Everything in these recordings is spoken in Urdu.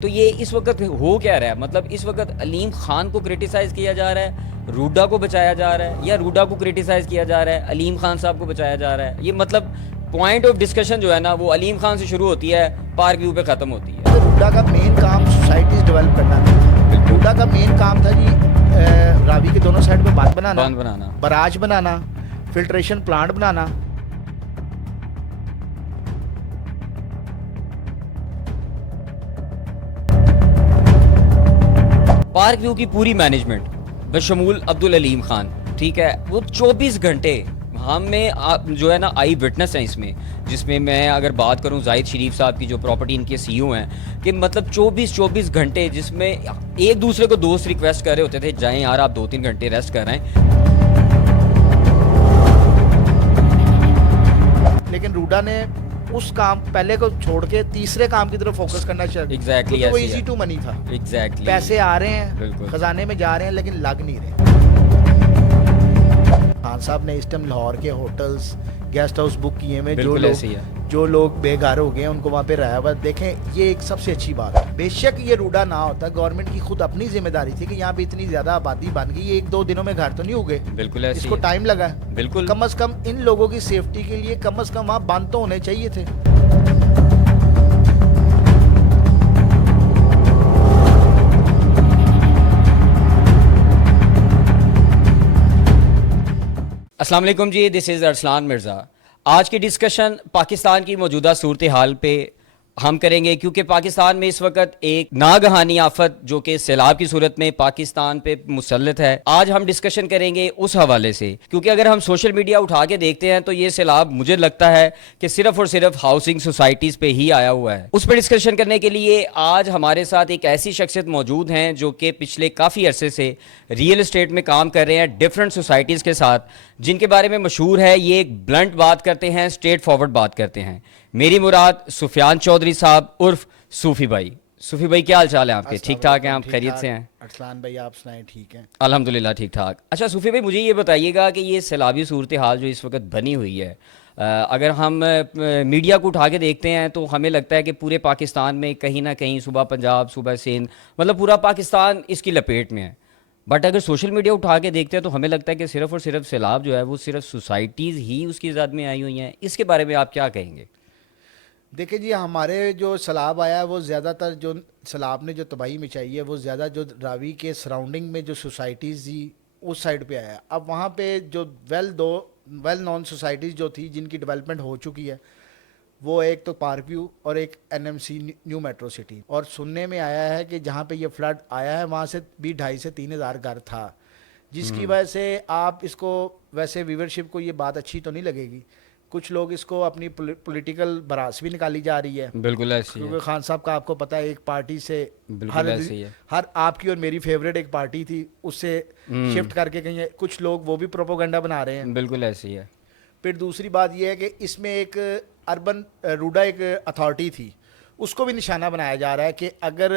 تو یہ اس وقت ہو کیا رہا ہے؟ مطلب اس وقت علیم خان کو کرٹیسائز کیا جا رہا ہے، روڈا کو بچایا جا رہا ہے، یا روڈا کو کرٹیسائز کیا جا رہا ہے، علیم خان صاحب کو بچایا جا رہا ہے؟ یہ مطلب پوائنٹ آف ڈسکشن جو ہے نا وہ علیم خان سے شروع ہوتی ہے، پارک ویو پہ ختم ہوتی ہے۔ روڈا کا مین کام سوسائٹیز ڈیولپ کرنا تھا۔ روڈا کا مین کام تھا جی راوی کے دونوں سائڈ پہ باندھ بنانا، براج بنانا، فلٹریشن پلانٹ بنانا۔ پارک ویو کی پوری مینجمنٹ بشمول عبدالعلیم خان، ٹھیک ہے، وہ 24 گھنٹے ہمیں جو ہے نا آئی وٹنس ہیں اس میں، جس میں میں اگر بات کروں زاہد شریف صاحب کی جو پراپرٹی ان کے سی او ہیں، کہ مطلب 24 گھنٹے جس میں ایک دوسرے کو دوست ریکویسٹ کر رہے ہوتے تھے جائیں یار آپ 2-3 گھنٹے ریسٹ کر رہے ہیں۔ لیکن روڈا نے اس کام پہلے کو چھوڑ کے تیسرے کام کی طرف فوکس کرنا چاہیے، ایگزیکٹلی وہ ایزی ٹو منی تھا۔ ایگزیکٹلی پیسے آ رہے ہیں، بالکل خزانے میں جا رہے ہیں، لیکن لگ نہیں رہے۔ خان صاحب نے اس ٹائم لاہور کے ہوٹلز گیسٹ ہاؤس بک کیے ہوئے، جو لوگ بے گھر ہو گئے ہیں ان کو وہاں پہ رہا ہوا۔ دیکھیں یہ ایک سب سے اچھی بات ہے، بے شک یہ روڈا نہ ہوتا، گورنمنٹ کی خود اپنی ذمہ داری تھی کہ یہاں پہ اتنی زیادہ آبادی بن گئی، ایک دو دنوں میں گھر تو نہیں ہو گئے، بالکل اس کو ٹائم لگا ہے۔ بالکل کم از کم ان لوگوں کی سیفٹی کے لیے کم از کم وہاں بند تو ہونے چاہیے تھے۔ السلام علیکم جی، دس از ارسلان مرزا۔ آج کی ڈسکشن پاکستان کی موجودہ صورتحال پہ ہم کریں گے، کیونکہ پاکستان میں اس وقت ایک ناگہانی آفت جو کہ سیلاب کی صورت میں پاکستان پہ مسلط ہے۔ آج ہم ڈسکشن کریں گے اس حوالے سے، کیونکہ اگر ہم سوشل میڈیا اٹھا کے دیکھتے ہیں تو یہ سیلاب مجھے لگتا ہے کہ صرف اور صرف ہاؤسنگ سوسائٹیز پہ ہی آیا ہوا ہے۔ اس پہ ڈسکشن کرنے کے لیے آج ہمارے ساتھ ایک ایسی شخصیت موجود ہیں جو کہ پچھلے کافی عرصے سے ریئل اسٹیٹ میں کام کر رہے ہیں ڈیفرنٹ سوسائٹیز کے ساتھ، جن کے بارے میں مشہور ہے یہ ایک بلنٹ بات کرتے ہیں، اسٹریٹ فارورڈ بات کرتے ہیں۔ میری مراد سفیان چودھری صاحب عرف صوفی بھائی۔ صوفی بھائی کیا حال چال ہیں آپ کے؟ ٹھیک ٹھاک ہیں آپ؟ خیریت سے ہیں؟ ارسلان بھائی آپ سنائیں؟ ٹھیک ہیں الحمدللہ ٹھیک ٹھاک۔ اچھا صوفی بھائی مجھے یہ بتائیے گا کہ یہ سیلابی صورتحال جو اس وقت بنی ہوئی ہے، اگر ہم میڈیا کو اٹھا کے دیکھتے ہیں تو ہمیں لگتا ہے کہ پورے پاکستان میں کہیں نہ کہیں صوبہ پنجاب، صوبہ سندھ، مطلب پورا پاکستان اس کی لپیٹ میں ہے۔ بٹ اگر سوشل میڈیا اٹھا کے دیکھتے ہیں تو ہمیں لگتا ہے کہ صرف اور صرف سیلاب جو ہے وہ صرف سوسائٹیز ہی اس کی زد میں آئی ہوئی ہیں۔ اس کے بارے میں آپ کیا کہیں گے؟ دیکھیں جی، ہمارے جو سیلاب آیا ہے وہ زیادہ تر جو سیلاب نے جو تباہی مچائی ہے وہ زیادہ جو راوی کے سراؤنڈنگ میں جو سوسائٹیز تھی اس سائڈ پہ آیا۔ اب وہاں پہ جو ویل نون سوسائٹیز جو تھی جن کی ڈیولپمنٹ ہو چکی ہے، وہ ایک تو پارک ویو اور ایک N M C new metro city, اور سننے میں آیا ہے کہ جہاں پہ یہ فلڈ آیا ہے وہاں سے بھی 2,500 سے 3,000 گھر تھا، جس کی وجہ سے آپ اس کو ویسے ویورشپ کو یہ بات اچھی تو نہیں لگے گی، کچھ لوگ اس کو اپنی پولیٹیکل براس بھی نکالی جا رہی ہے۔ بالکل ایسی ہے، کیونکہ خان صاحب کا آپ کو پتہ ہے ایک پارٹی سے بالکل ایسی ہے، ہر آپ کی اور میری فیوریٹ ایک پارٹی تھی، اس سے شفٹ کر کے کہیں کچھ لوگ وہ بھی پروپوگنڈا بنا رہے ہیں۔ بالکل ایسی ہے۔ پھر دوسری بات یہ ہے کہ اس میں ایک اربن روڈا ایک اتھارٹی تھی، اس کو بھی نشانہ بنایا جا رہا ہے کہ اگر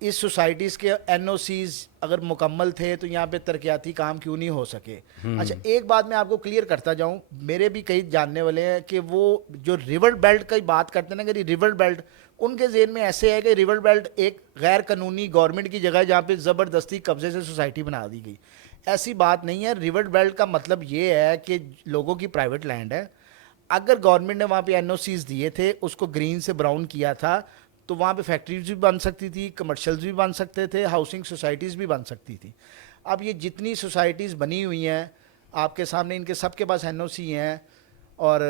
اس سوسائٹیز کے این او سیز اگر مکمل تھے تو یہاں پہ ترقیاتی کام کیوں نہیں ہو سکے۔ اچھا ایک بات میں آپ کو کلیئر کرتا جاؤں، میرے بھی کئی جاننے والے ہیں کہ وہ جو ریور بیلٹ کی بات کرتے ہیں نا کہ ریور بیلٹ، ان کے ذہن میں ایسے ہے کہ ریور بیلٹ ایک غیر قانونی گورنمنٹ کی جگہ جہاں پہ زبردستی قبضے سے سوسائٹی بنا دی گئی۔ ایسی بات نہیں ہے۔ ریور بیلٹ کا مطلب یہ ہے کہ لوگوں کی پرائیویٹ لینڈ ہے، اگر گورنمنٹ نے وہاں پہ این او سیز دیے تھے، اس کو گرین سے براؤن کیا تھا، تو وہاں پہ فیکٹریز بھی بن سکتی تھی، کمرشلز بھی بن سکتے تھے، ہاؤسنگ سوسائٹیز بھی بن سکتی تھی۔ اب یہ جتنی سوسائٹیز بنی ہوئی ہیں آپ کے سامنے، ان کے سب کے پاس این او سی ہیں اور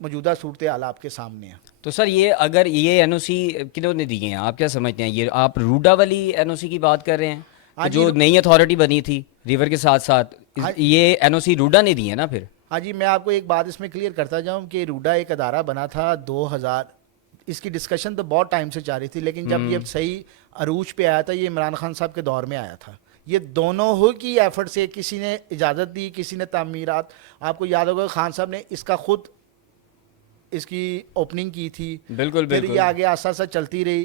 موجودہ صورتحال آپ کے سامنے ہیں۔ تو سر یہ اگر یہ این او سی کنہوں نے دیے ہیں، آپ کیا سمجھتے ہیں؟ یہ آپ روڈا والی این او سی کی بات کر رہے ہیں جو نئی اتھارٹی بنی تھی ریور کے ساتھ ساتھ، یہ این او سی روڈا نے دی ہے نا پھر؟ ہاں جی، میں آپ کو ایک بات اس میں کلیئر کرتا جاؤں کہ روڈا ایک ادارہ بنا تھا 2000، اس کی ڈسکشن تو بہت ٹائم سے جاری تھی، لیکن جب یہ صحیح عروج پہ آیا تھا یہ عمران خان صاحب کے دور میں آیا تھا۔ یہ دونوں ہی کی ایفرٹ سے، کسی نے اجازت دی، کسی نے تعمیرات، آپ کو یاد ہوگا خان صاحب نے اس کا خود اس کی اوپننگ کی تھی، بالکل پھر بالکل، یہ آگے آہستہ آہستہ چلتی رہی۔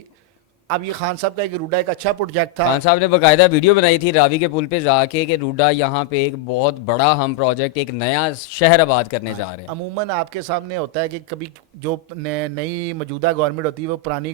اب یہ خان صاحب کا ایک روڈا ایک اچھا پروجیکٹ تھا۔ خان صاحب نے باقاعدہ ویڈیو بنائی تھی راوی کے پل پہ جا کے کہ روڈا یہاں پہ ایک بہت بڑا ہم پروجیکٹ، ایک نیا شہر آباد کرنے جا رہے ہیں۔ عموماً آپ کے سامنے ہوتا ہے کہ کبھی جو نئی موجودہ گورنمنٹ ہوتی ہے وہ پرانی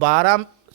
12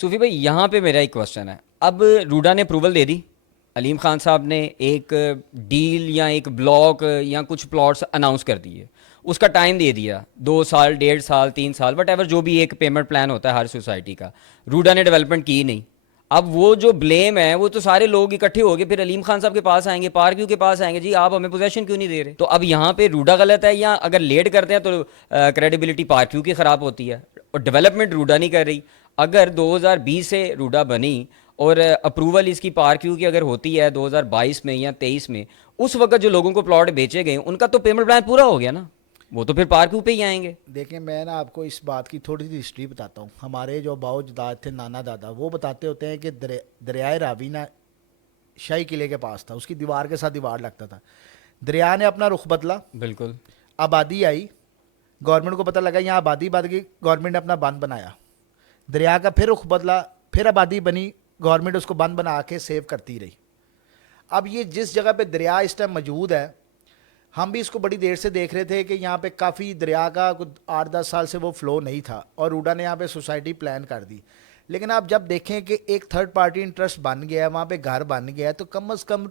صوفی بھائی یہاں پہ میرا ایک کوشچن ہے. اب روڈا نے اپروول دے دی, علیم خان صاحب نے ایک ڈیل یا ایک بلاک یا کچھ پلاٹس اناؤنس کر دیے, اس کا ٹائم دے دیا 2 سال 1.5 سال 3 سال وٹ ایور جو بھی ایک پیمنٹ پلان ہوتا ہے ہر سوسائٹی کا. روڈا نے ڈیولپمنٹ کی نہیں. اب وہ جو بلیم ہے وہ تو سارے لوگ اکٹھے ہو گئے پھر علیم خان صاحب کے پاس آئیں گے, پارک ویو کے پاس آئیں گے, جی آپ ہمیں پوزیشن کیوں نہیں دے رہے. تو اب یہاں پہ روڈا غلط ہے, یا اگر لیٹ کرتے ہیں تو کریڈیبلٹی پارک ویو کی خراب ہوتی ہے اور ڈیولپمنٹ روڈا نہیں کر رہی. اگر 2020 سے روڈا بنی اور اپروول اس کی پارک ویو کی اگر ہوتی ہے 2022 میں یا 23 میں, اس وقت جو لوگوں کو پلاٹ بیچے گئے ان کا تو پیمنٹ پلان پورا ہو گیا نا, وہ تو پھر پارک ویو پہ ہی آئیں گے. دیکھیں میں نا آپ کو اس بات کی تھوڑی سی ہسٹری بتاتا ہوں. ہمارے جو باؤ جداد تھے, نانا دادا, وہ بتاتے ہوتے ہیں کہ دریائے راوی نا شاہی قلعے کے پاس تھا, اس کی دیوار کے ساتھ دیوار لگتا تھا. دریا نے اپنا رخ بدلا, بالکل آبادی آئی, گورنمنٹ کو پتہ لگا یہاں آبادی بڑھ گئی, گورنمنٹ نے اپنا بند بنایا. دریا کا پھر رخ بدلا, پھر آبادی بنی, گورنمنٹ اس کو بند بنا کے سیو کرتی رہی. اب یہ جس جگہ پہ دریا اس ٹائم موجود ہے, ہم بھی اس کو بڑی دیر سے دیکھ رہے تھے کہ یہاں پہ کافی دریا کا کچھ 8-10 سال سے وہ فلو نہیں تھا اور روڈا نے یہاں پہ سوسائٹی پلان کر دی. لیکن آپ جب دیکھیں کہ ایک تھرڈ پارٹی انٹرسٹ بن گیا ہے, وہاں پہ گھر بن گیا ہے, تو کم از کم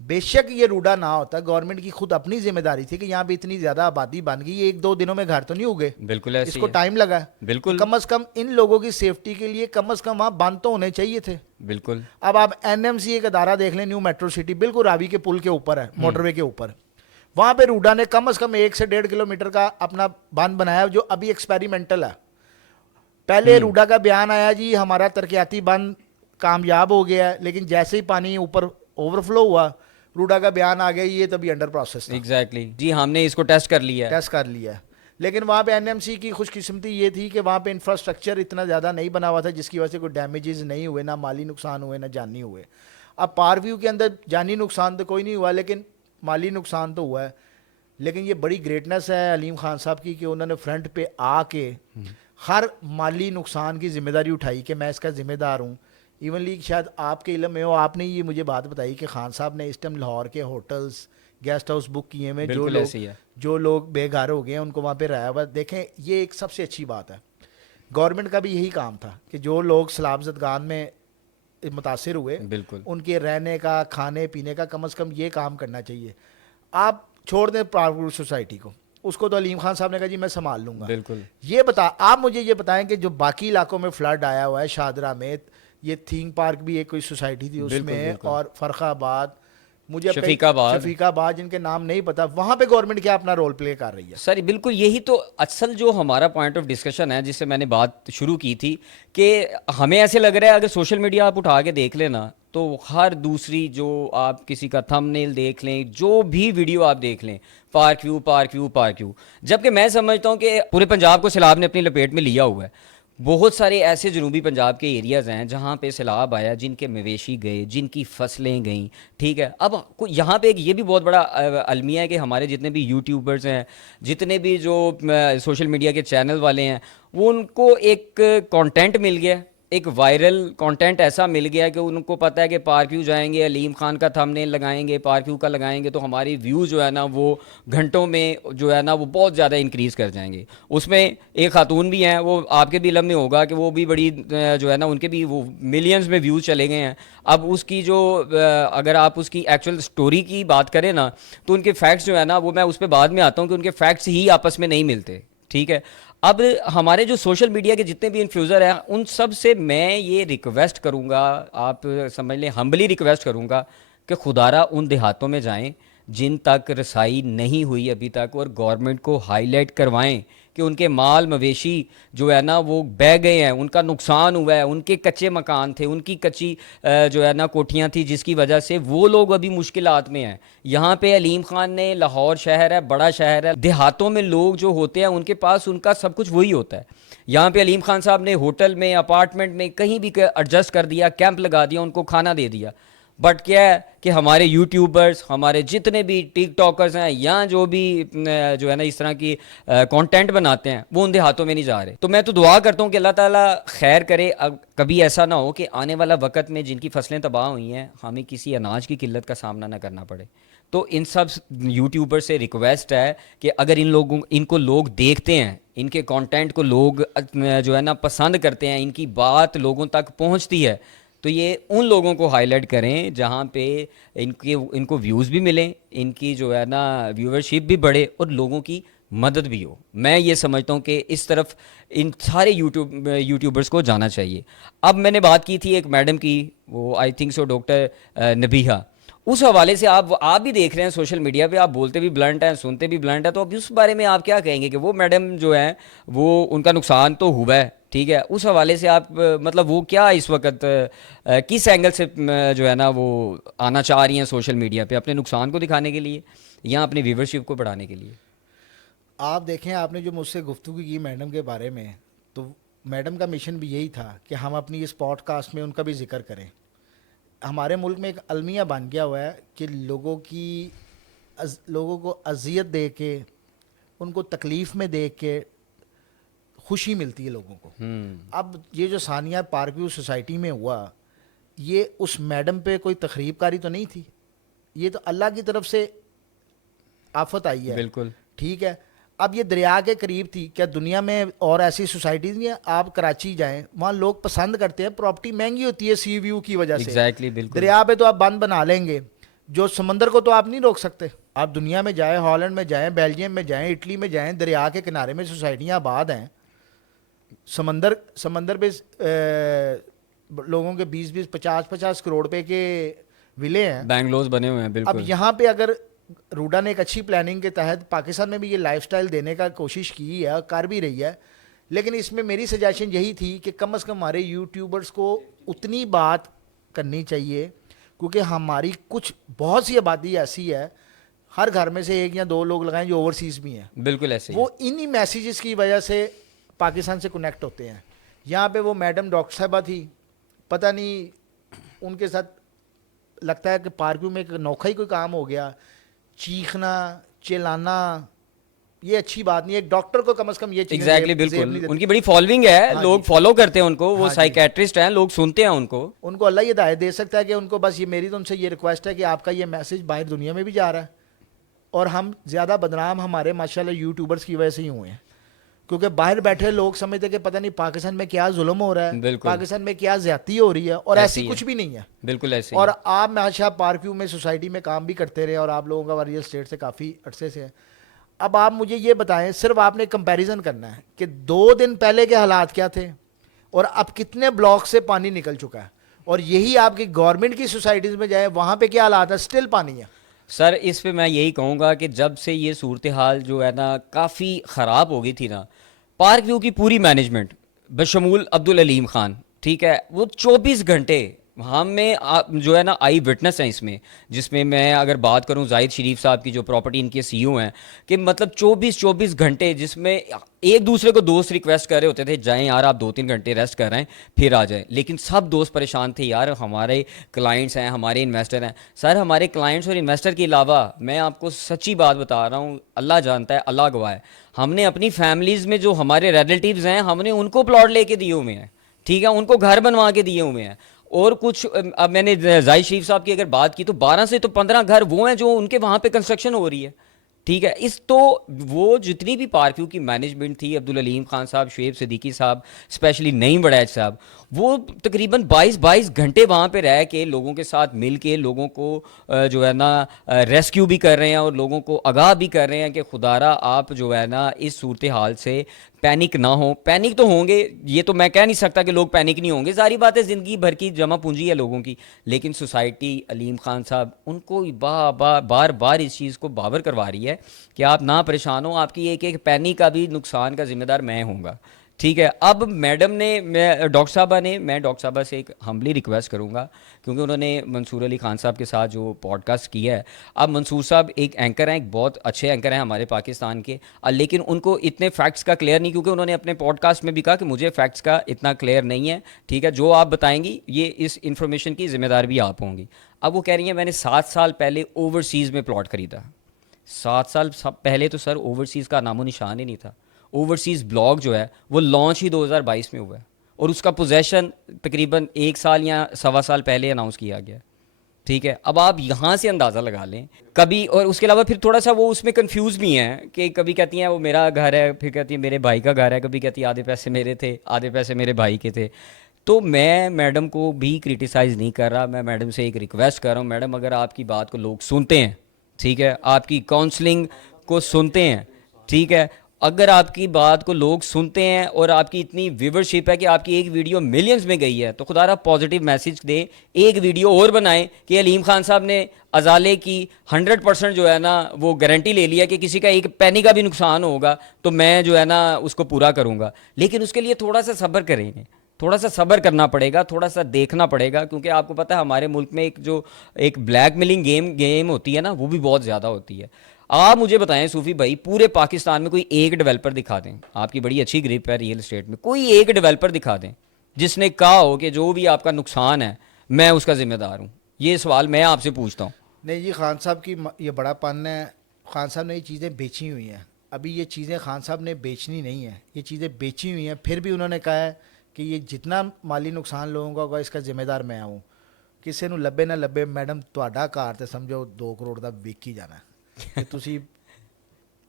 بے شک یہ روڈا نہ ہوتا, گورنمنٹ کی خود اپنی ذمہ داری تھی کہ یہاں پہ اتنی زیادہ آبادی بن گئی, 1-2 دنوں میں گھر تو نہیں ہوگے, بالکل اس کو ٹائم لگا. بالکل کم از کم ان لوگوں کی سیفٹی کے لیے کم از کم وہاں بند تو ہونے چاہیے تھے. بالکل. اب آپ این ایم سی ایک ادارہ دیکھ لیں, نیو میٹرو سٹی, بالکل راوی کے پل کے اوپر ہے, موٹر وے کے اوپر. وہاں پہ روڈا نے کم از کم 1 سے 1.5 کلومیٹر کا اپنا بند بنایا جو ابھی ایکسپیریمنٹل ہے. پہلے روڈا کا بیان آیا جی ہمارا ترقیاتی بند کامیاب ہو گیا ہے, لیکن جیسے ہی پانی اوپر اوور فلو ہوا روڈا کا بیان آ گیا یہ تبھی انڈر پروسیس تھا. ایگزیکٹلی جی, ہم نے اس کو ٹیسٹ کر لیا ہے. لیکن وہاں پہ این ایم سی کی خوش قسمتی یہ تھی کہ وہاں پہ انفراسٹرکچر اتنا زیادہ نہیں بنا ہوا تھا جس کی وجہ سے کوئی ڈیمیجز نہیں ہوئے, نہ مالی نقصان ہوئے, نہ جانی ہوئے. اب پارک ویو کے اندر جانی نقصان تو کوئی نہیں ہوا لیکن مالی نقصان تو ہوا ہے. لیکن یہ بڑی گریٹنس ہے علیم خان صاحب کی کہ انہوں نے فرنٹ پہ آ کے ہر مالی نقصان کی ذمہ داری اٹھائی کہ میں اس کا ذمہ دار ہوں. ایونلی شاید آپ کے علم میں ہو, آپ نے یہ مجھے بات بتائی کہ خان صاحب نے اس ٹائم لاہور کے ہوٹلز گیسٹ ہاؤس بک کیے ہوئے, جو لوگ بے گھر ہو گئے ہیں ان کو وہاں پہ رہا ہوا. دیکھیں یہ ایک سب سے اچھی بات ہے, گورنمنٹ کا بھی یہی کام تھا کہ جو لوگ سیلاب زدگان میں متاثر ہوئے بالکل ان کے رہنے کا, کھانے پینے کا کم از کم یہ کام کرنا چاہیے. آپ چھوڑ دیں پارک سوسائٹی کو, اس کو تو علیم خان صاحب نے کہا جی میں سنبھال لوں گا. بالکل. آپ مجھے یہ بتائیں کہ جو باقی علاقوں میں فلڈ آیا ہوا ہے, شادرہ میں یہ تھیم پارک بھی ایک کوئی سوسائٹی تھی اس میں, اور فرخ آباد, مجھے شفیق آباد جن کے نام نہیں پتا, وہاں پہ گورنمنٹ کیا اپنا رول پلے کر رہی ہے. سر بالکل یہی تو اصل جو ہمارا پوائنٹ آف ڈسکشن ہے جس سے میں نے بات شروع کی تھی کہ ہمیں ایسے لگ رہا ہے اگر سوشل میڈیا آپ اٹھا کے دیکھ لینا تو ہر دوسری جو آپ کسی کا تھم نیل دیکھ لیں, جو بھی ویڈیو آپ دیکھ لیں, پارک ویو, جبکہ میں سمجھتا ہوں کہ پورے پنجاب کو سیلاب نے اپنی لپیٹ میں لیا ہوا ہے. بہت سارے ایسے جنوبی پنجاب کے ایریاز ہیں جہاں پہ سیلاب آیا, جن کے مویشی گئے, جن کی فصلیں گئیں, ٹھیک ہے. اب یہاں پہ ایک یہ بھی بہت بڑا المیہ ہے کہ ہمارے جتنے بھی یوٹیوبرز ہیں, جتنے بھی جو سوشل میڈیا کے چینل والے ہیں, وہ ان کو ایک کانٹینٹ مل گیا, ایک وائرل کانٹینٹ ایسا مل گیا کہ ان کو پتہ ہے کہ پارک ویو جائیں گے, علیم خان کا تھم نیل لگائیں گے, پارک ویو کا لگائیں گے تو ہماری ویو جو ہے نا وہ گھنٹوں میں جو ہے نا وہ بہت زیادہ انکریز کر جائیں گے. اس میں ایک خاتون بھی ہیں, وہ آپ کے بھی علم میں ہوگا کہ وہ بھی بڑی جو ہے نا ان کے بھی وہ ملینز میں ویوز چلے گئے ہیں. اب اس کی جو اگر آپ اس کی ایکچوئل سٹوری کی بات کریں نا تو ان کے فیکٹس جو ہے نا وہ میں اس پہ بعد میں آتا ہوں کہ ان کے فیکٹس ہی آپس میں نہیں ملتے, ٹھیک ہے. اب ہمارے جو سوشل میڈیا کے جتنے بھی انفلوئنسر ہیں ان سب سے میں یہ ریکویسٹ کروں گا, آپ سمجھ لیں ہمبلی ریکویسٹ کروں گا کہ خدارہ ان دیہاتوں میں جائیں جن تک رسائی نہیں ہوئی ابھی تک, اور گورنمنٹ کو ہائی لائٹ کروائیں کہ ان کے مال مویشی جو ہے نا وہ بہہ گئے ہیں, ان کا نقصان ہوا ہے, ان کے کچے مکان تھے, ان کی کچی جو ہے نا کوٹھیاں تھیں, جس کی وجہ سے وہ لوگ ابھی مشکلات میں ہیں. یہاں پہ علیم خان نے, لاہور شہر ہے, بڑا شہر ہے, دیہاتوں میں لوگ جو ہوتے ہیں ان کے پاس ان کا سب کچھ وہی ہوتا ہے. یہاں پہ علیم خان صاحب نے ہوٹل میں, اپارٹمنٹ میں, کہیں بھی ایڈجسٹ کر دیا, کیمپ لگا دیا, ان کو کھانا دے دیا. بٹ کیا ہے کہ ہمارے یوٹیوبرز, ہمارے جتنے بھی ٹک ٹاکرز ہیں یا جو بھی جو ہے نا اس طرح کی کانٹینٹ بناتے ہیں, وہ ان کے ہاتھوں میں نہیں جا رہے. تو میں تو دعا کرتا ہوں کہ اللہ تعالیٰ خیر کرے, کبھی ایسا نہ ہو کہ آنے والا وقت میں جن کی فصلیں تباہ ہوئی ہیں ہمیں کسی اناج کی قلت کا سامنا نہ کرنا پڑے. تو ان سب یوٹیوبر سے ریکویسٹ ہے کہ اگر ان کو لوگ دیکھتے ہیں, ان کے کانٹینٹ کو لوگ جو ہے نا پسند کرتے ہیں, ان کی بات لوگوں تک پہنچتی ہے, تو یہ ان لوگوں کو ہائی لائٹ کریں جہاں پہ ان کو ویوز بھی ملیں, ان کی جو ہے نا ویورشپ بھی بڑھے اور لوگوں کی مدد بھی ہو. میں یہ سمجھتا ہوں کہ اس طرف ان سارے یوٹیوبرز کو جانا چاہیے. اب میں نے بات کی تھی ایک میڈم کی, وہ آئی تھنک سو ڈاکٹر نبیہہ, اس حوالے سے آپ بھی دیکھ رہے ہیں سوشل میڈیا پہ, آپ بولتے بھی بلنٹ ہیں, سنتے بھی بلنٹ ہیں, تو اب اس بارے میں آپ کیا کہیں گے کہ وہ میڈم جو ہیں وہ ان کا نقصان تو ہوا ہے, ٹھیک ہے, اس حوالے سے آپ مطلب وہ کیا اس وقت کس اینگل سے جو ہے نا وہ آنا چاہ رہی ہیں سوشل میڈیا پہ, اپنے نقصان کو دکھانے کے لیے یا اپنی ویورشپ کو بڑھانے کے لیے؟ آپ دیکھیں, آپ نے جو مجھ سے گفتگو کی میڈم کے بارے میں, تو میڈم کا مشن بھی یہی تھا کہ ہم اپنی اس پوڈ کاسٹ میں ان کا بھی ذکر کریں. ہمارے ملک میں ایک المیہ بن گیا ہوا ہے کہ لوگوں کو اذیت دے کے, ان کو تکلیف میں دیکھ کے خوشی ملتی ہے لوگوں کو. اب یہ جو ثانیہ پارک ویو سوسائٹی میں ہوا, یہ اس میڈم پہ کوئی تخریب کاری تو نہیں تھی, یہ تو اللہ کی طرف سے آفت آئی ہے. بالکل ٹھیک ہے, اب یہ دریا کے قریب تھی, کیا دنیا میں اور ایسی سوسائٹیز نہیں ہیں؟ آپ کراچی جائیں, وہاں لوگ پسند کرتے ہیں, پراپرٹی مہنگی ہوتی ہے سی ویو کی وجہ سے. ایگزیکٹلی, بالکل. دریا پہ تو آپ بند بنا لیں گے, جو سمندر کو تو آپ نہیں روک سکتے. آپ دنیا میں جائیں, ہالینڈ میں جائیں, بیلجیم میں جائیں, اٹلی میں جائیں, دریا کے کنارے میں سوسائٹیاں آباد ہیں. سمندر پہ لوگوں کے 20-20 50-50 کروڑ روپے کے ولے ہیں, بینگلوز بنے ہوئے ہیں. بالکل. اب یہاں پہ اگر روڈا نے ایک اچھی پلاننگ کے تحت پاکستان میں بھی یہ لائف سٹائل دینے کا کوشش کی ہے, کر بھی رہی ہے, لیکن اس میں میری سجیشن یہی تھی کہ کم از کم ہمارے یوٹیوبرز کو اتنی بات کرنی چاہیے, کیونکہ ہماری بہت سی آبادی ایسی ہے, ہر گھر میں سے 1 یا 2 لوگ لگائیں جو اوورسیز بھی ہیں. بالکل ایسے وہ انہی میسیجز کی وجہ سے پاکستان سے کنیکٹ ہوتے ہیں. یہاں پہ وہ میڈم ڈاکٹر صاحبہ تھی, پتہ نہیں ان کے ساتھ لگتا ہے کہ پارکیو میں ایک انوکھا ہی کوئی کام ہو گیا, چیخنا چلانا, یہ اچھی بات نہیں ہے. ایک ڈاکٹر کو کم از کم یہ چیزیں ایگزیکٹلی, بالکل. ان کی بڑی فالوئنگ ہے, لوگ فالو کرتے ہیں ان کو, وہ سائیکیٹرسٹ ہیں, لوگ سنتے ہیں ان کو اللہ یہ ہدایت دے سکتا ہے کہ ان کو بس یہ میری تو ان سے یہ ریکویسٹ ہے کہ آپ کا یہ میسج باہر دنیا میں بھی جا رہا ہے, اور ہم زیادہ بدنام ہمارے ماشاءاللہ یوٹیوبرز کی وجہ سے ہی ہوئے ہیں, کیونکہ باہر بیٹھے لوگ سمجھتے کہ پتہ نہیں پاکستان میں کیا ظلم ہو رہا ہے, پاکستان میں کیا زیادتی ہو رہی ہے, اور ایسی کچھ بھی نہیں ہے. بالکل ایسے. اور آپ ماشاءاللہ پارکیو میں سوسائٹی میں کام بھی کرتے رہے, اور آپ لوگوں کا ریئل اسٹیٹ سے کافی عرصے سے ہے. اب آپ مجھے یہ بتائیں, صرف آپ نے کمپیریزن کرنا ہے کہ 2 دن پہلے کے حالات کیا تھے اور اب کتنے بلاک سے پانی نکل چکا ہے, اور یہی آپ کی گورنمنٹ کی سوسائٹیز میں جائیں وہاں پہ کیا حالات ہے, سٹل پانی ہے. سر اس پہ میں یہی کہوں گا کہ جب سے یہ صورتحال جو ہے نا کافی خراب ہو گئی تھی نا, پارک ویو کی پوری مینجمنٹ بشمول عبدالعلیم خان, ٹھیک ہے, وہ 24 گھنٹے ہمیں جو ہے نا آئی وٹنس ہیں اس میں, جس میں میں اگر بات کروں زاہد شریف صاحب کی جو پراپرٹی ان کے سی او ہیں, کہ مطلب 24 گھنٹے جس میں ایک دوسرے کو دوست ریکویسٹ کر رہے ہوتے تھے, جائیں یار آپ 2-3 گھنٹے ریسٹ کر رہے ہیں پھر آ جائیں, لیکن سب دوست پریشان تھے, یار ہمارے کلائنٹس ہیں, ہمارے انویسٹر ہیں. سر ہمارے کلائنٹس اور انویسٹر کے علاوہ میں آپ کو سچی بات بتا رہا ہوں, اللہ جانتا ہے, اللہ گواہ ہے, ہم نے اپنی فیملیز میں جو ہمارے ریلیٹیوز ہیں ہم نے ان کو پلاٹ لے کے دیے ہوئے ہیں, ٹھیک ہے, ان کو گھر بنوا کے دیے ہوئے ہیں. اور کچھ اب میں نے زاہد شریف صاحب کی اگر بات کی تو 12 سے تو 15 گھر وہ ہیں جو ان کے وہاں پہ کنسٹرکشن ہو رہی ہے, ٹھیک ہے. اس تو وہ جتنی بھی پارکیو کی مینجمنٹ تھی, عبدالعلیم خان صاحب, شعیب صدیقی صاحب, اسپیشلی نعیم وڑیچ صاحب, وہ تقریباً 22 گھنٹے وہاں پہ رہ کے لوگوں کے ساتھ مل کے لوگوں کو جو ہے نا ریسکیو بھی کر رہے ہیں, اور لوگوں کو آگاہ بھی کر رہے ہیں کہ خدارا آپ جو ہے نا اس صورتحال سے پینک نہ ہو. پینک تو ہوں گے, یہ تو میں کہہ نہیں سکتا کہ لوگ پینک نہیں ہوں گے, ظاہری بات ہے زندگی بھر کی جمع پونجی ہے لوگوں کی, لیکن سوسائٹی علیم خان صاحب ان کو بار بار اس چیز کو باور کروا رہی ہے کہ آپ نہ پریشان ہو, آپ کی ایک پینی کا بھی نقصان کا ذمہ دار میں ہوں گا, ٹھیک ہے. اب میڈم نے ڈاکٹر صاحبہ نے, میں ڈاکٹر صاحبہ سے ایک ہمبلی ریکویسٹ کروں گا, کیونکہ انہوں نے منصور علی خان صاحب کے ساتھ جو پوڈ کاسٹ کیا ہے. اب منصور صاحب ایک اینکر ہیں, ایک بہت اچھے اینکر ہیں ہمارے پاکستان کے, لیکن ان کو اتنے فیکٹس کا کلیئر نہیں, کیونکہ انہوں نے اپنے پوڈ کاسٹ میں بھی کہا کہ مجھے فیکٹس کا اتنا کلیئر نہیں ہے, ٹھیک ہے, جو آپ بتائیں گی یہ اس انفارمیشن کی ذمہ دار بھی آپ ہوں گی. اب وہ کہہ رہی ہیں میں نے 7 سال پہلے اوورسیز میں پلاٹ خریدا. 7 سال پہلے تو سر اوورسیز کا نام و نشان ہی نہیں تھا. اوورسیز بلاک جو ہے وہ لانچ ہی 2022 میں ہوا ہے اور اس کا پوزیشن تقریباً 1 سال یا 1.25 سال پہلے اناؤنس کیا گیا. ٹھیک ہے, اب آپ یہاں سے اندازہ لگا لیں کبھی. اور اس کے علاوہ پھر تھوڑا سا وہ اس میں کنفیوز بھی ہیں کہ کبھی کہتی ہیں وہ میرا گھر ہے, پھر کہتی ہیں میرے بھائی کا گھر ہے, کبھی کہتی ہیں آدھے پیسے میرے تھے آدھے پیسے میرے بھائی کے تھے. تو میں میڈم کو بھی کرٹیسائز نہیں کر رہا, میں میڈم سے ایک ریکویسٹ کر رہا ہوں, میڈم اگر آپ کی بات کو لوگ سنتے ہیں, ٹھیک ہے, آپ کی کاؤنسلنگ کو سنتے ہیں, ٹھیک ہے, اگر آپ کی بات کو لوگ سنتے ہیں اور آپ کی اتنی ویورشپ ہے کہ آپ کی ایک ویڈیو ملینز میں گئی ہے, تو خدا را پازیٹیو میسج دیں, ایک ویڈیو اور بنائیں کہ علیم خان صاحب نے ازالے کی 100% جو ہے نا وہ گارنٹی لے لی ہے کہ کسی کا ایک پینی کا بھی نقصان ہوگا تو میں جو ہے نا اس کو پورا کروں گا. لیکن اس کے لیے تھوڑا سا صبر کریں گے, تھوڑا سا صبر کرنا پڑے گا, تھوڑا سا دیکھنا پڑے گا, کیونکہ آپ کو پتہ ہے ہمارے ملک میں ایک بلیک میلنگ گیم ہوتی ہے نا, وہ بھی بہت زیادہ ہوتی ہے. آپ مجھے بتائیں صوفی بھائی, پورے پاکستان میں کوئی ایک ڈیولپر دکھا دیں, آپ کی بڑی اچھی گریپ ہے ریئل اسٹیٹ میں, کوئی ایک ڈیولپر دکھا دیں جس نے کہا ہو کہ جو بھی آپ کا نقصان ہے میں اس کا ذمہ دار ہوں. یہ سوال میں آپ سے پوچھتا ہوں. نہیں جی, خان صاحب کی یہ بڑا پن ہے. خان صاحب نے یہ چیزیں بیچی ہوئی ہیں, ابھی یہ چیزیں خان صاحب نے بیچنی نہیں ہیں, یہ چیزیں بیچی ہوئی ہیں. پھر بھی انہوں نے کہا ہے کہ یہ جتنا مالی نقصان لوگوں کا ہوگا اس کا ذمہ دار میں ہوں. کسی نو لبے نہ لبے میڈم تہاڈا گھر تے سمجھو 2 کروڑ دا وک ہی جانا ہے. تسی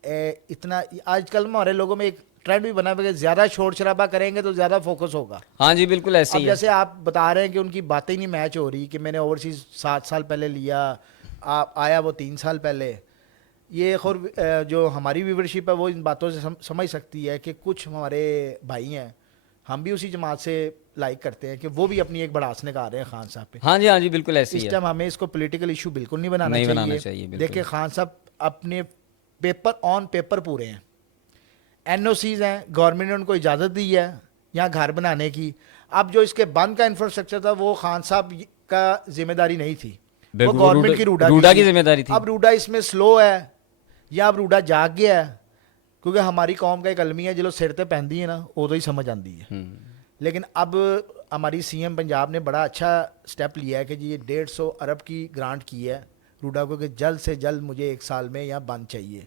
اتنا آج کل ہمارے لوگوں میں ایک ٹرینڈ بھی بنا ہوا ہے کہ زیادہ شور شرابہ کریں گے تو زیادہ فوکس ہوگا. ہاں جی بالکل ایسے اب ہی ہے. جیسے آپ بتا رہے ہیں کہ ان کی باتیں ہی نہیں میچ ہو رہی کہ میں نے اوورسیز 7 سال پہلے لیا, آیا وہ 3 سال پہلے. یہ خور جو ہماری ویورشپ ہے وہ ان باتوں سے سمجھ سکتی ہے کہ کچھ ہمارے بھائی ہیں, ہم بھی اسی جماعت سے لائک کرتے ہیں کہ وہ بھی اپنی ایک بڑھاس نکال رہے ہیں خان صاحب پہ. ہاں جی بالکل ایسے ہی اس ہے. ٹائم ہمیں اس کو پولیٹیکل ایشو بالکل نہیں بنانا چاہیے. دیکھیں خان صاحب اپنے پیپر آن پیپر پورے ہیں, این او سیز ہیں, گورنمنٹ نے ان کو اجازت دی ہے یہاں گھر بنانے کی. اب جو اس کے بند کا انفراسٹرکچر تھا وہ خان صاحب کا ذمہ داری نہیں تھی, وہ گورنمنٹ کی روڈا کی ذمہ داری تھی. اب روڈا اس میں سلو ہے یا اب روڈا جاگ گیا ہے, کیونکہ ہماری قوم کا ایک المی ہے جلو سر تے پہندی ہے نا ادو ہی سمجھ آتی ہے. لیکن اب ہماری سی ایم پنجاب نے بڑا اچھا سٹیپ لیا ہے کہ جی یہ 150 ارب کی گرانٹ کی ہے روڈا کو کہ جلد سے جلد مجھے 1 سال میں یہاں بند چاہیے,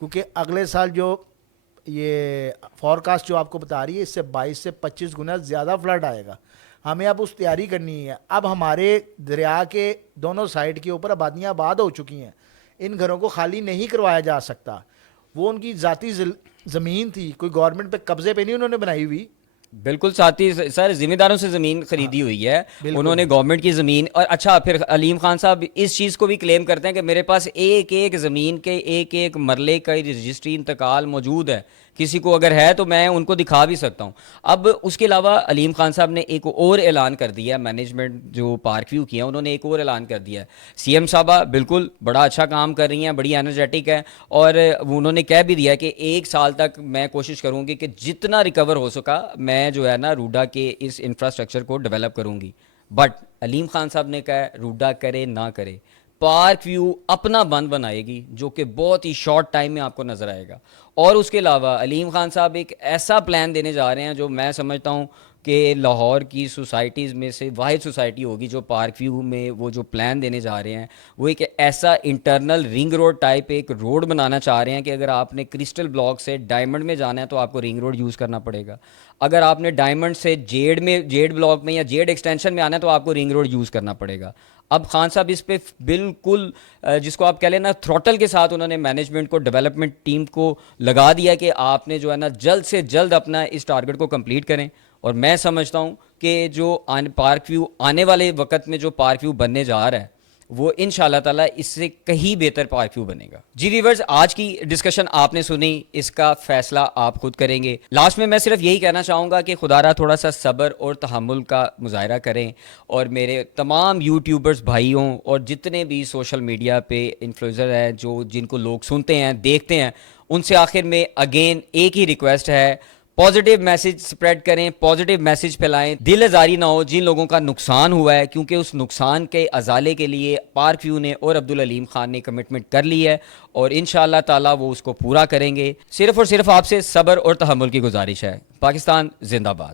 کیونکہ اگلے سال جو یہ فورکاسٹ جو آپ کو بتا رہی ہے اس سے 22 سے 25 گنا زیادہ فلڈ آئے گا. ہمیں اب اس تیاری کرنی ہے. اب ہمارے دریا کے دونوں سائڈ کے اوپر آبادیاں آباد ہو چکی ہیں, ان گھروں کو خالی نہیں کروایا جا سکتا. وہ ان کی ذاتی زمین تھی, کوئی گورنمنٹ پہ قبضے پہ نہیں انہوں نے بنائی ہوئی. بالکل ساتھی سر ذمہ داروں سے زمین خریدی ہوئی ہے انہوں نے, گورنمنٹ کی زمین. اور اچھا پھر علیم خان صاحب اس چیز کو بھی کلیم کرتے ہیں کہ میرے پاس ایک زمین کے ایک مرلے کا رجسٹری انتقال موجود ہے, کسی کو اگر ہے تو میں ان کو دکھا بھی سکتا ہوں. اب اس کے علاوہ علیم خان صاحب نے ایک اور اعلان کر دیا ہے, مینجمنٹ جو پارک ویو کیا انہوں نے ایک اور اعلان کر دیا ہے. سی ایم صاحبہ بالکل بڑا اچھا کام کر رہی ہیں, بڑی انرجیٹک ہے, اور انہوں نے کہہ بھی دیا کہ 1 سال تک میں کوشش کروں گی کہ جتنا ریکور ہو سکا میں جو ہے نا روڈا کے اس انفراسٹرکچر کو ڈیولپ کروں گی. بٹ علیم خان صاحب نے کہا روڈا کرے نہ کرے, پارک ویو اپنا بند بنائے گی جو کہ بہت ہی شارٹ ٹائم میں آپ کو نظر آئے گا. اور اس کے علاوہ علیم خان صاحب ایک ایسا پلان دینے جا رہے ہیں جو میں سمجھتا ہوں کہ لاہور کی سوسائٹیز میں سے واحد سوسائٹی ہوگی جو پارک ویو میں وہ جو پلان دینے جا رہے ہیں وہ ایک ایسا انٹرنل رنگ روڈ ٹائپ ایک روڈ بنانا چاہ رہے ہیں کہ اگر آپ نے کرسٹل بلاک سے ڈائمنڈ میں جانا ہے تو آپ کو رنگ روڈ یوز کرنا پڑے گا, اگر آپ نے ڈائمنڈ سے جیڈ بلاک میں یا جیڈ ایکسٹینشن میں آنا ہے تو آپ کو رنگ روڈ یوز کرنا پڑے گا. اب خان صاحب اس پہ بالکل جس کو آپ کہہ لیں نا تھروٹل کے ساتھ انہوں نے مینجمنٹ کو ڈیولپمنٹ ٹیم کو لگا دیا کہ آپ نے جو ہے نا جلد سے جلد اپنا اس ٹارگٹ کو کمپلیٹ کریں. اور میں سمجھتا ہوں کہ جو پارک ویو آنے والے وقت میں جو پارک ویو بننے جا رہا ہے وہ انشاءاللہ تعالیٰ اس سے کہیں بہتر پارک ویو بنے گا. جی ویورز, آج کی ڈسکشن آپ نے سنی, اس کا فیصلہ آپ خود کریں گے. لاسٹ میں صرف یہی کہنا چاہوں گا کہ خدا را تھوڑا سا صبر اور تحمل کا مظاہرہ کریں, اور میرے تمام یوٹیوبرز بھائیوں اور جتنے بھی سوشل میڈیا پہ انفلوئنسر ہیں جن کو لوگ سنتے ہیں دیکھتے ہیں, ان سے آخر میں اگین ایک ہی ریکویسٹ ہے, پازیٹیو میسج سپریڈ کریں, پازیٹیو میسج پھیلائیں, دل آزاری نہ ہو جن لوگوں کا نقصان ہوا ہے, کیونکہ اس نقصان کے ازالے کے لیے پارک ویو نے اور عبدالعلیم خان نے کمٹمنٹ کر لی ہے اور انشاءاللہ تعالیٰ وہ اس کو پورا کریں گے. صرف اور صرف آپ سے صبر اور تحمل کی گزارش ہے. پاکستان زندہ باد.